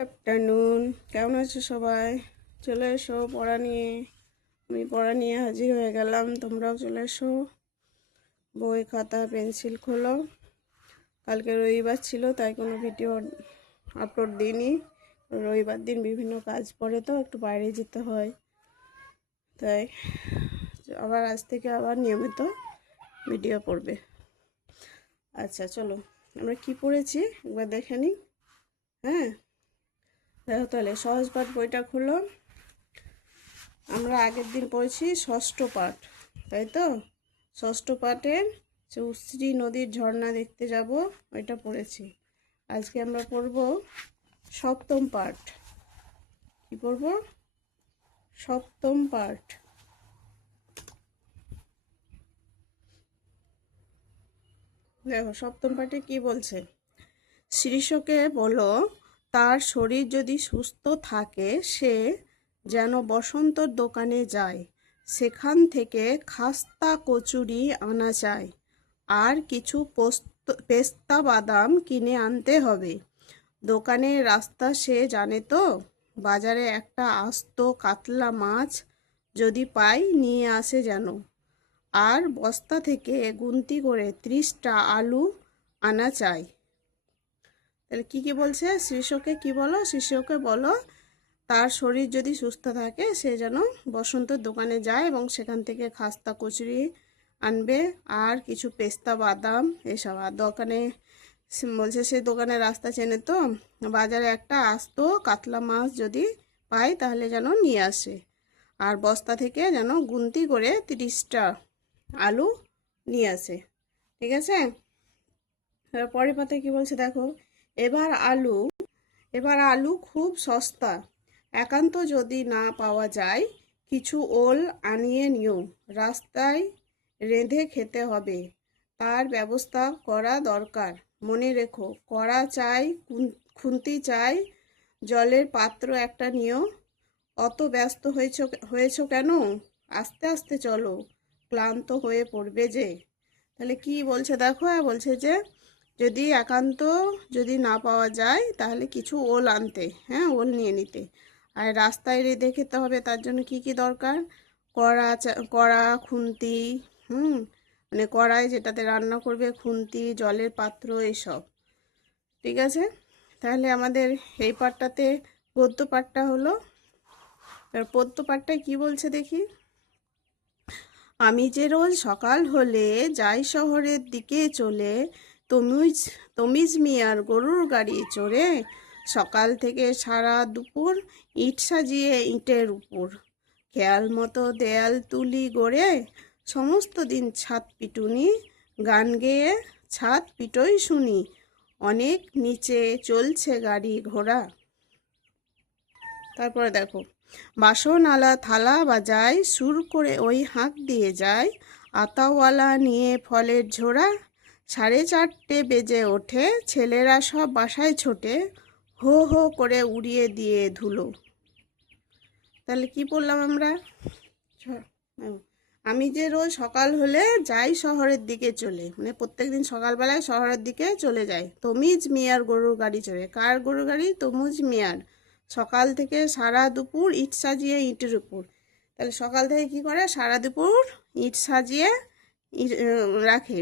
Afternoon, কেমন আছো সবাই? চলে এসো পড়া নিয়ে। আমি পড়া নিয়ে হাজির হয়ে গেলাম, তোমরাও চলে এসো। বই খাতা পেন্সিল খোলো। কালকে রবিবার ছিল তাই কোনো ভিডিও আপলোড দিইনি। রবিবার দিন বিভিন্ন কাজ পড়ে তো একটু বাইরে যেতে হয়, তাই আবার আজ থেকে আবার নিয়মিত ভিডিও পড়বে। আচ্ছা চলো, আমরা কি পড়েছি একবার দেখে নিই। হ্যাঁ দেখো তাহলে, সহজ পাঠ বইটা খুলো। আমরা আগের দিন পড়েছি ষষ্ঠ পাঠ, তাই তো? ষষ্ঠ পাঠের যে উশ্রী নদীর ঝর্ণা দেখতে যাব ওইটা পড়েছি। আজকে আমরা পড়ব সপ্তম পাঠ। কি পড়ব? সপ্তম পাঠ। দেখো সপ্তম পাঠে কি বলছে। শিরিষকে বলো, তার শরীর যদি সুস্থ থাকে সে যেন বসন্তর দোকানে যায়, সেখান থেকে খাস্তা কচুরি আনা চাই, আর কিছু পেস্তা বাদাম কিনে আনতে হবে। দোকানের রাস্তা সে জানে তো। বাজারে একটা আস্ত কাতলা মাছ যদি পাই নিয়ে আসে যেন, আর বস্তা থেকে গুনতি করে 30টা আলু আনা চাই। তাহলে কি বলছে? শিশুকে কি বলো? শিশুকে বলো তার শরীর যদি সুস্থ থাকে সে যেন বসন্তের দোকানে যায় এবং সেখান থেকে খাস্তা কচুরি আনবে আর কিছু পেস্তা বাদাম এসব। আর দোকানে বলছে সে দোকানের রাস্তা চেনে তো। বাজারে একটা আস্ত কাতলা মাছ যদি পায় তাহলে যেন নিয়ে আসে, আর বস্তা থেকে যেন গুনতি করে 30টা আলু নিয়ে আসে। ঠিক আছে? পরের পাতায় কি বলছে দেখো। এবার আলু এবার আলু খুব সস্তা, একান্ত যদি না পাওয়া যায় কিছু ওল আনিয়ে নিও, রাস্তায় রেঁধে খেতে হবে, তার ব্যবস্থা করা দরকার। মনে রেখো, কড়া চাই, খুন্তি চাই, জলের পাত্র একটা নিও। অত ব্যস্ত হয়েছ কেন? আস্তে আস্তে চলো, ক্লান্ত হয়ে পড়বে যে। তাহলে কি বলছে দেখো, বলছে যে একান্ত যদি না পাওয়া যায় তাহলে কিছু ওল আনতে, হ্যাঁ ওল নিয়ে নিতে। আর রাস্তায় রেঁধে খেতে হবে, তার জন্য কি দরকার? কড়া খুন্তি, মানে কড়াই যেটাতে রান্না করবে, খুন্তি, জলের পাত্র এসব। ঠিক আছে? তাহলে আমাদের এই পাঠটাতে পদ্য পাঠটা হলো। পদ্য পাঠটায় কি বলছে দেখি। আমি যে রোজ সকাল হলে যাই শহরের দিকে চলে, তমিজ মিয়ার গরুর গাড়ি চড়ে, সকাল থেকে সারা দুপুর ইট সাজিয়ে ইটের উপর, খেয়াল মতো দেয়াল তুলি গড়ে, সমস্ত দিন ছাদ পিটুনি, গান গেয়ে ছাদ পিটোই শুনি, অনেক নিচে চলছে গাড়ি ঘোড়া। তারপরে দেখো, বাসন আলা থালা বাজায়, সুর করে ওই হাঁক দিয়ে যায়, আতাওয়ালা নিয়ে ফলের ঝোড়া, 4:30 বেজে ওঠে, ছেলেরা সব বাসায় ছোটে, হো হো করে উড়িয়ে দিয়ে ধুলো। তাহলে কি বললাম আমরা? আমি যে রোজ সকাল হলে যাই শহরের দিকে চলে, মানে প্রত্যেকদিন সকালবেলায় শহরের দিকে চলে যায় তমিজ মিয়ার গরুর গাড়ি চড়ে। কার গরুর গাড়ি? তমুজ মিয়ার। সকাল থেকে সারা দুপুর ইট সাজিয়ে ইটের উপর। তাহলে সকাল থেকে কি করে? সারা দুপুর ইট সাজিয়ে রাখে।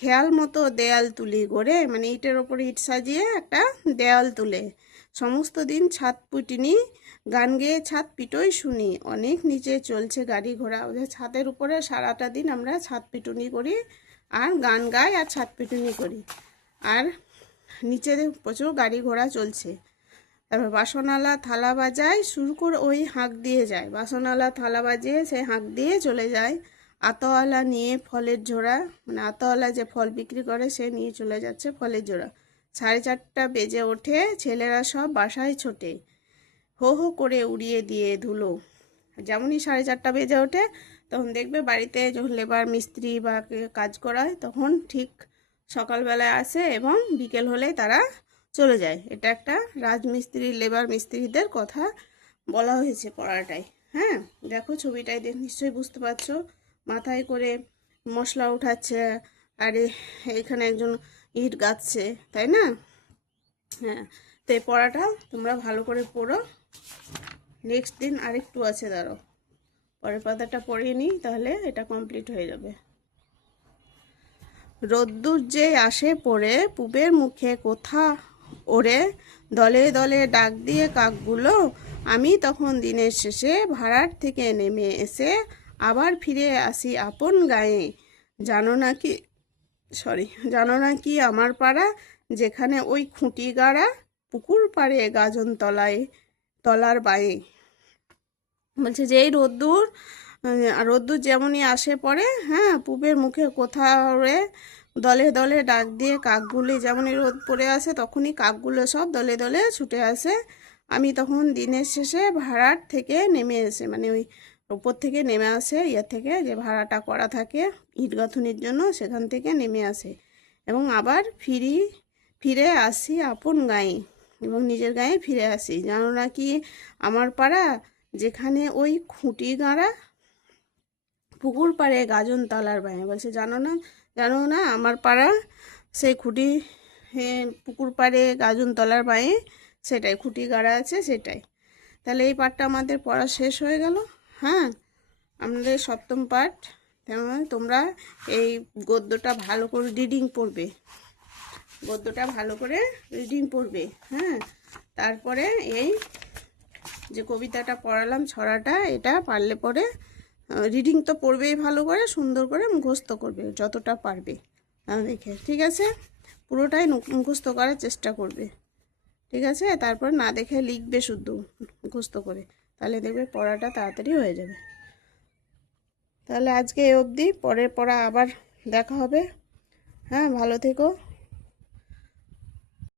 খেয়াল মতো দেয়াল তুলি গড়ে, মানে ইটের ওপরে ইট সাজিয়ে একটা দেয়াল তুলে, সমস্ত দিন ছাদ পিটুনি, গান গেয়ে ছাদ পিটোই শুনি, অনেক নিচে চলছে গাড়ি ঘোড়া। ওদের ছাদের উপরে সারাটা দিন আমরা ছাদ পিটুনি করি আর গান গাই আর ছাদ পিটুনি করি, আর নিচে প্রচুর গাড়ি ঘোড়া চলছে। তারপর বাসনালা থালা বাজায়, শুরু করে ওই হাঁক দিয়ে যায়। বাসনালা থালা বাজিয়ে সে হাঁক দিয়ে চলে যায়। আতওয়ালা নিয়ে ফলের ঝোড়া, মানে আতওয়ালা যে ফল বিক্রি করে সে নিয়ে চলে যাচ্ছে ফলের ঝোড়া। 4:30 বেজে ওঠে, ছেলেরা সব বাসায় ছোটে, হো হো করে উড়িয়ে দিয়ে ধুলো। যেমনই 4:30 বেজে ওঠে তখন দেখবে বাড়িতে যখন লেবার মিস্ত্রি বা কাজ করায় তখন ঠিক সকালবেলায় আসে এবং বিকেল হলেই তারা চলে যায়। এটা একটা রাজমিস্ত্রি লেবার মিস্ত্রিদের কথা বলা হয়েছে পড়াটায়। হ্যাঁ দেখো ছবিটাই নিশ্চয়ই বুঝতে পারছো। মাথায় করে মশলা উঠাচ্ছে আর এখানে একজন ইট গাঁথছে, তাই না? হ্যাঁ তো এই পড়াটা তোমরা ভালো করে পড়ো। নেক্সট দিন আরেকটু আছে, দাঁড়াও পরের পাতাটা পড়িয়ে নিই, তাহলে এটা কমপ্লিট হয়ে যাবে। রোদ্দুর যে আসে পড়ে পুবের মুখে কোথা ওরে, দলে দলে ডাক দিয়ে কাকগুলো, আমি তখন দিনের শেষে ভাড়ার থেকে নেমে এসে আবার ফিরে আসি আপন গায়ে। জানো নাকি আমার পাড়া, যেখানে ওই খুঁটি গাড়া পুকুর পাড়ে গাজন তলার বায়ে। বলছে যে এই রোদ্দুর যেমনই আসে পড়ে, হ্যাঁ, পুবের মুখে কোথাও রে দলে দলে ডাক দিয়ে কাকগুলি, যেমনই রোদ পড়ে আসে তখনই কাকগুলো সব দলে দলে ছুটে আসে। আমি তখন দিনের শেষে ভাড়ার থেকে নেমে এসে, মানে ওই উপর থেকে নেমে আসে, থেকে যে ভাড়াটা করা থাকে ইট গাঁথুনির জন্য, সেখান থেকে নেমে আসে এবং আবার ফিরে আসি আপন গায়ে, এবং নিজের গায়ে ফিরে আসি। জানো নাকি আমার পাড়া, যেখানে ওই খুঁটি গাঁড়া পুকুর পাড়ে গাজন তলার বায়ে। বলছে জানো না আমার পাড়া, সেই খুঁটি পুকুর পাড়ে গাজন তলার বায়ে, সেটাই খুঁটি গাড়া আছে সেটাই। তাহলে এই পাঠটা আমাদের পড়া শেষ হয়ে গেল। হ্যাঁ, আমাদের সপ্তম পাঠ। তেমন তোমরা এই গদ্যটা ভালো করে রিডিং পড়বে। হ্যাঁ, তারপরে এই যে কবিতাটা পড়ালাম, ছড়াটা, এটা পারলে পরে রিডিং তো পড়বেই, ভালো করে সুন্দর করে মুখস্থ করবে যতটা পারবে দেখে, ঠিক আছে? পুরোটাই মুখস্থ করার চেষ্টা করবে, ঠিক আছে? তারপর না দেখে লিখবে শুধু মুখস্থ করে, তাহলে দেখবে পড়াটা তাড়াতাড়ি হয়ে যাবে। তাহলে আজকে এই অবধি, পরের পড়া আবার দেখা হবে। হ্যাঁ, ভালো থেকো।